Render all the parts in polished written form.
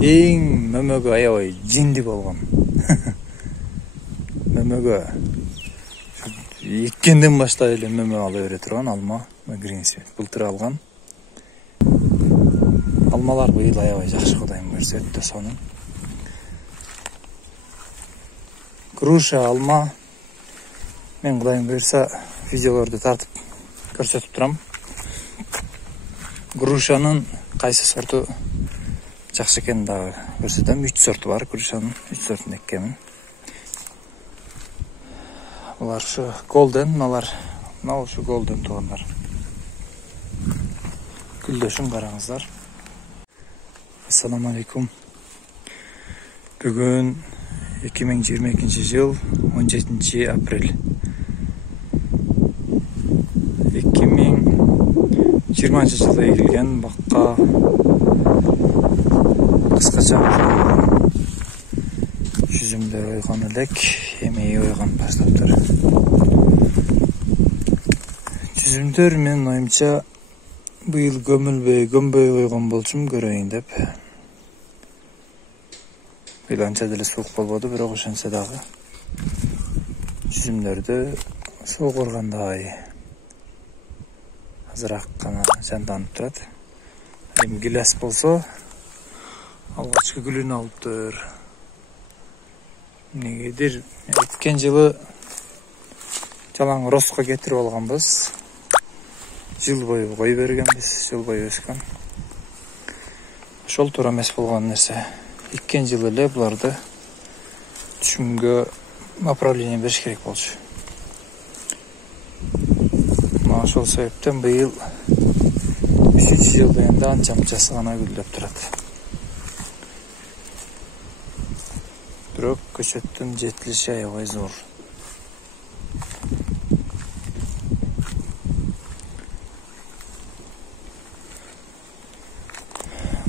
Эң мөмөгө аябай жинди болгон. Мөмөгө эккенден баштап эле мөмө ала бере турган алма Гринсмит. Былтыр алган. Алмалар быйыл аябай жакшы, Кудайым буйрса, өтө сонун. Груша, алма. Мен Кудайым буйрса видеолорду тартып көрсөтүп турам. Грушанын кайсы сорту жакшы экенин дагы көрсөтөм. 3 сорту бар грушанын, 3 сортун эккенмин. Булар ушу голден, мына ушу голден туугандар. Гүлдөшүн караңыздар. Ассаламу алейкум. Бүгүн 2022 жыл 17 апрель. 2020 жылы эгилген бакка кыскача жүзүмдөр ойгон элек, эмеи ойгон баштаптыр. Жүзүмдөр менин оюмча быйыл көмбөй ойгон болчумун көрөйүн деп. Быйыл анча деле суук болбоду, бирок ошентсе дагы жүзүмдөрдү суук ургандай азыраак гана жанданып турат. Эми гүлөс болсо алгачкы гүлүн алыптыр. Негедир өткөн жылы жалаң ростко кетирип алганбыз. Жыл бою кой бергенбиз, жыл бою өскөн. Ошол туура эмес болгон нерсе. Өткөн жылы эле буларды түшүмгө направление бериш керек болчу. Ошол себептен быйыл 3 жылда энди анча-мынчасы гана гүлдөп турат. Бирок көчөттүн жетилиши аябай зор.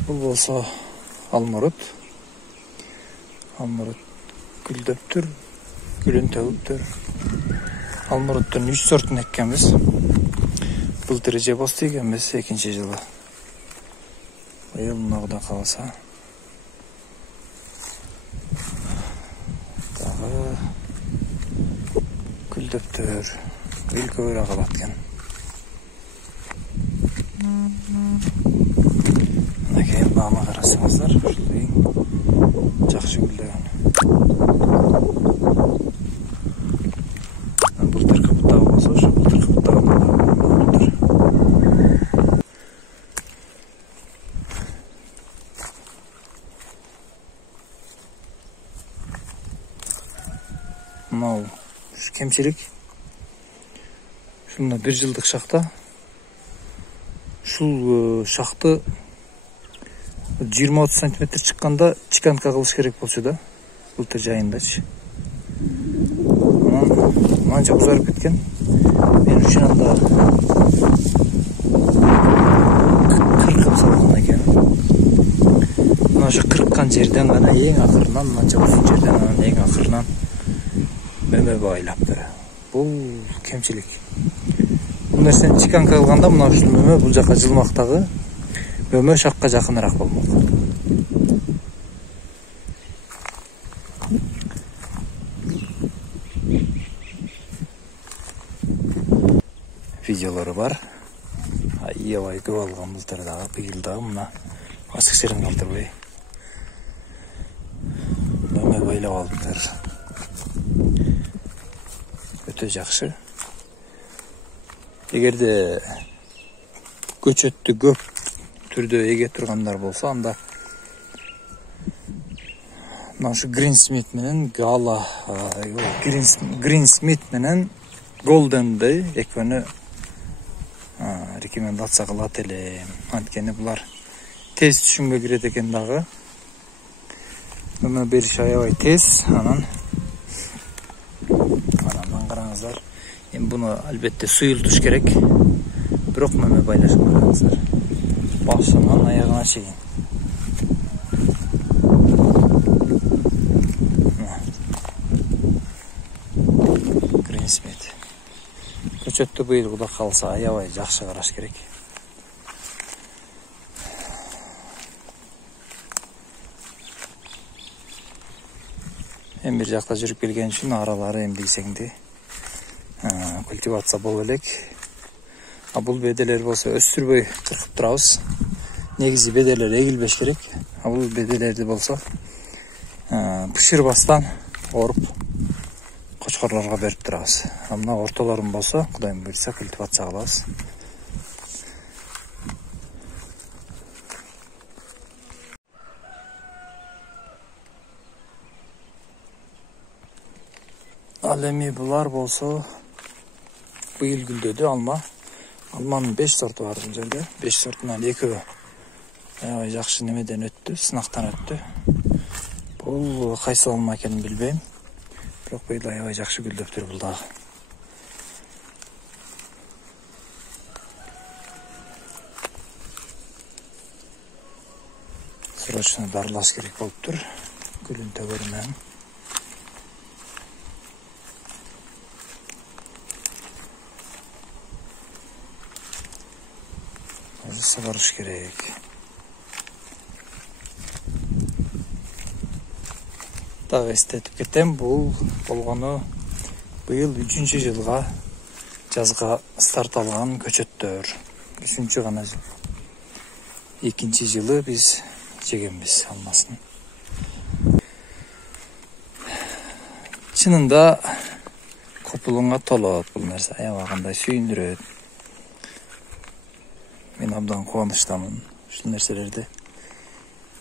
Бул болсо алмурут. Алмурут гүлдөптүр, гүлүн төгүптүр. Алмуруттун 3 сортун эккенбиз. Былтыр же босту экенбиз экинчи жылы. Быйыл мына Кудай кааласа дагы гүлдөптүр. Гүл көбүрөөк алат экен. Мынакей баама карасаңыздар, ушул эң жакшы гүлдөгөн. Былтыркы буттагы болсо, ошо былтыркы буттагы мынау кемчилик. Ушунда 1 жылдык шакта ушул шакты 20-30 сантиметр чыкканда чеканка кылыш керек болчу да. Былтыр жайындачы. Анча узарып кеткен. Мен үчүн анда 40 салган экен. Мына ошо 40 жерден гана эң акырынан, анча узун жерден гана эң акырынан мөмө байлапты. Бул кемчилик. Бул нерсени чеканка кылганда мына ушул мөмө бул жака жылмактагы мөмө шакка жакыныраак болмок. Видеолору бар. Аябай көп алган былтыр дагы, быйыл дагы мына ачык жерин калтырбай мөмө байлап алыптыр. Өтө жакшы. Эгерде көчөттү көп түрдө эге тургандар болсо, анда мына ушу Гринсмит менен Гринсмит менен Голденди экөөнү рекомендация кылат элем. Анткени булар тез түшүмгө кирет экен дагы. Мөмө бериш аябай тез. Анан караңыздар. Эми буну албетте суюлтуш керек. Бирок мөмө байлашып караңыздар. Башынан аягына чейин. Гринсмит. Көчөттү быйыл Кудай кааласа аябай жакшы караш керек. Эми бир жакта жүрүп келген үчүн аралары эмдейсеңди культивация боло элек. Бул беделер болсо өстүрбөй кыркып турабыз. Негизи беделер эгилбеш керек. Бул беделерди болсо бышырбастан оруп кочкорлорго берип турабыз. Мына ортолорун болсо Кудайым буйрса культивация кылабыз. Ал эми булар болсо быйыл гүлдөдү алманын 5 сорту бар бул жерде. 5 сортунан экөө аябай жакшы немеден өттү, сынактан өттү. Бул кайсы алма экенин билбейм. Бирок быйыл аябай жакшы гүлдөптүр бул дагы. Срочно дарылаш керек болуптур. Гүлүн төгөрү менен. Сыгарыш керек. Дагы эстетип кетем, бул болгону быйыл 3-жылга жазга старт алган көчөттөр. 3 гана жыл. 2 жылы биз жегенбиз алмасын. Чынында копулуңа толот бул нерсе, аябай кандай сүйүндүрөт. Мен абдан кубанычтамын ушул нерселерди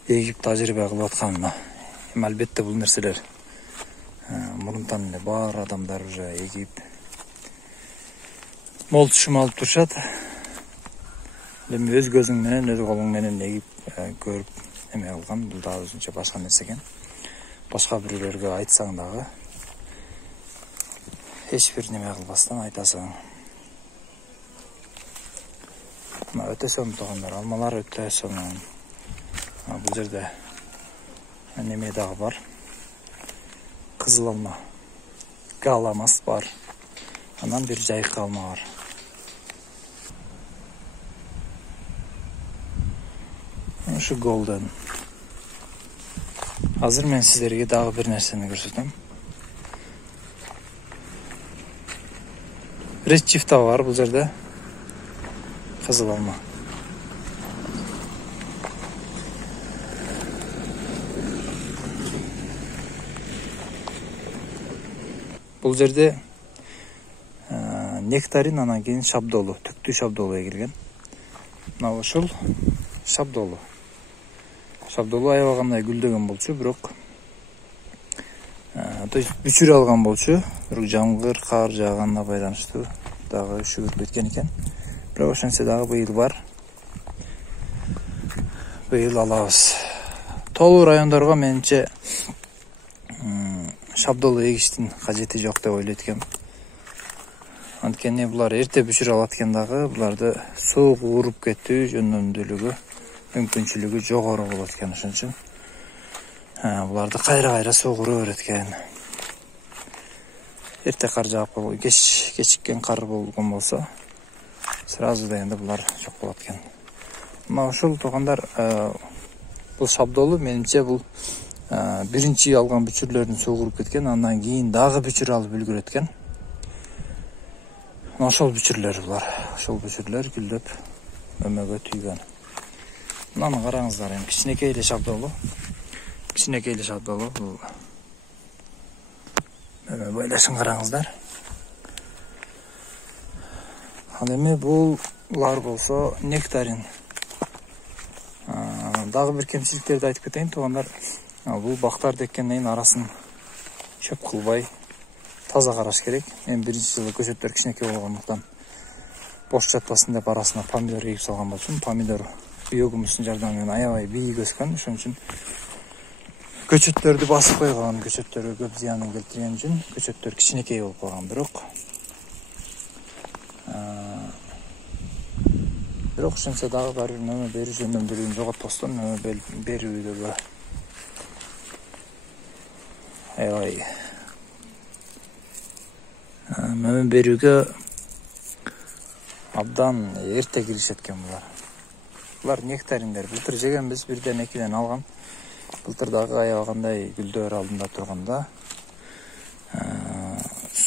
эгип тажрыйба кылып атканыма. Эми албетте бул нерселер мурунтан эле бар адамдар уже эгип мол түшүм алып турушат. Эми өз көзүң менен, өз колуң менен эгип көрүп эме кылган, бул да өзүнчө башка нерсе экен. Башка бирөөлөргө айтсаң дагы эч бир неме кылбастан айтасың. Өтө сонун туугандар, алмалар өтө сонун. Бул жерде неме дагы бар. Кызыл алма, галамас бар. Анан бир жайкы алма бар. Ушу голден. Азыр мен сиздерге дагы бир нерсени көрсөтөм. Редчифта бар бул жерде. Кызыл алма. Бул жерде нектарин, анан кийин шабдолу, түктүү шабдолу эгилген. Мына ушул шабдолу. Шабдолу аябай кандай гүлдөгөн болчу, бирок бүчүрө алган болчу. Бирок жамгыр, кар жааганына байланыштуу дагы үшүгүп кеткен экен. Бирок ошентсе дагы быйыл бар. Быйыл алабыз. Толуу райондорго менимче шабдолу эгиштин кажети жок деп ойлойт экенмин. Анткени булар эрте бүчүрө алат экен дагы, буларды суук уруп кетүү жөнөмдүүлүгү, мүмкүнчүлүгү жогору болот экен, ошон үчүн буларды кайра суугура берет экен. Эрте кар жаап кечиккен кар болгон болсо, сразу дегенде булар жок болот экен. Мына ушул туугандар, бул шабдолу менимче бул биринчи алган бүчүрлөрүн суугуруп кеткен, андан кийин дагы бүчүр алып үлгүрөт экен. Ошол бүчүрлөр булар. Ошол бүчүрлөр гүлдөп өмөгө түйгөн. Мынаны караңыздар, эми кичинекей эле шабдолу. Кичинекей эле шабдолу. Өмө байлашын караңыздар. Ал эми булар болсо нектарин. Дагы бир кемчиликтерди айтып кетейин, туугандар. Бул бактарды эккенден кийин арасын чөп кылбай таза караш керек. Эми биринчи жылы көчөттөр кичинекей болгондуктан бош жатпасын деп арасына помидор эгип салган болчумун. Помидор биогумустун жардамы менен аябай бийик өскөн, ошон үчүн көчөттөрдү басып койгон, көчөттөргө көп зыянын келтирген үчүн көчөттөр кичинекей болуп калган. Бирок ошентсе дагы бар бир нөмө берүү жөндөмдүүлүгүн жоготпостон нөмө берүүдөгө аябай нөмө берүүгө абдан эрте киришет экен булар. Булар нектариндер. Былтыр жегенбиз, 1-2 алган. Былтыр дагы аябай кандай гүлдөр алдында турганда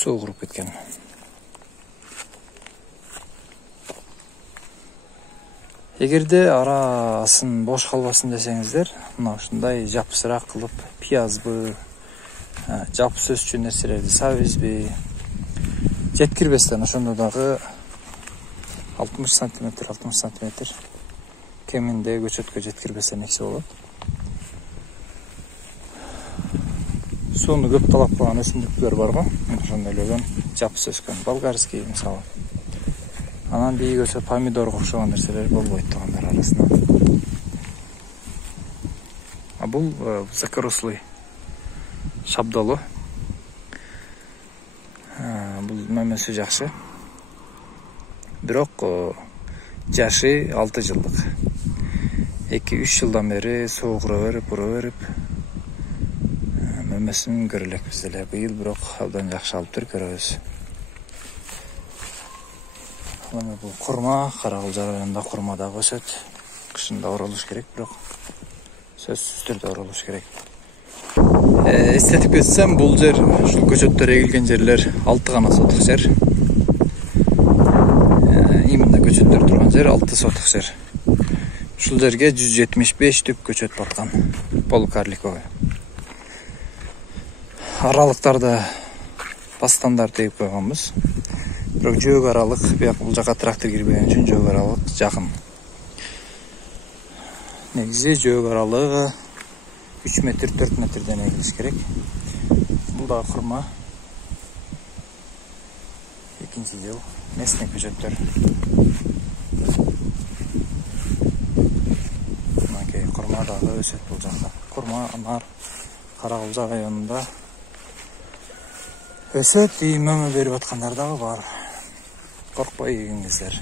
Суу куруп кеткен. Эгерде арасын бош калбасын десеңиздер, мына ушундай жапсыраак кылып пиязбы, жапыс өсчү нерселерди сабизби жеткирбестен ошондо дагы 60 сантиметр кеминде көчөткө жеткирбестен эксе болот. Сууну көп талап кылган өсүмдүктөр барбы? Ошондой эле жапыс өскөн болгарский мисалы. Анан бийгөсө помидорго окшогон нерселер болбойт тугандар арасында. А бул высокорослый шабдалы. Бул мөмөсү жакшы. Бирок жашы 6 жылдык. 2-3 жылдан бери суугура берип мөмөсүн көрө элекпиз эле. Быйыл бирок абдан жакшы алып тур көрөбүз. Мына бул курма, Каракулжа районунда курма дагы өсөт. Кышында оролуш керек, бирок сөзсүз түрдө оролуш керек. Эстетип кетсем, бул жер, ушул көчөттөр эгилген жерлер 6 гана сотук жер. Именно көчөттөр турган жер 6 сотук жер. Ушул жерге 175 түп көчөт баткан. Полукарликовый. Аралыктарды бастандар тегип койгонбуз. Бирок жөөг аралык, бул жака трактор кирбеген үчүн жөөг аралык жакын. Негизи жөөг аралыгы 3 метр, 4 метрден эгилиш керек. Бул да курма. 2-нчи жыл. Местный көчөттөр. Мынакей курма дагы өсөт бул жакта. Курма, анар Каракулжа районунда өсөт, мөмө берип аткандар дагы бар. Коркпой эгиңиздер.